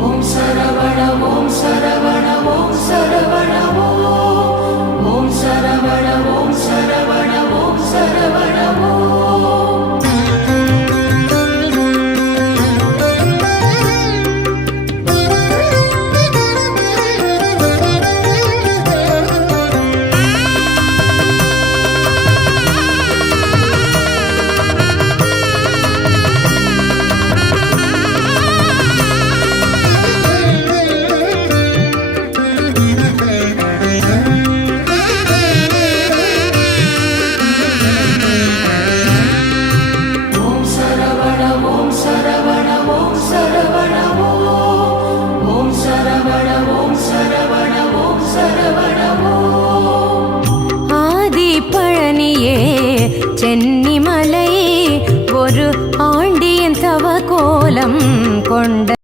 ஓம் சரவண ஓம் சரவண ஓம் சரவண ஓம் சரவண ஓம் சரவண ஓம் சரவண சென்னிமலை ஒரு ஆண்டியின் தவ கோலம் கொண்ட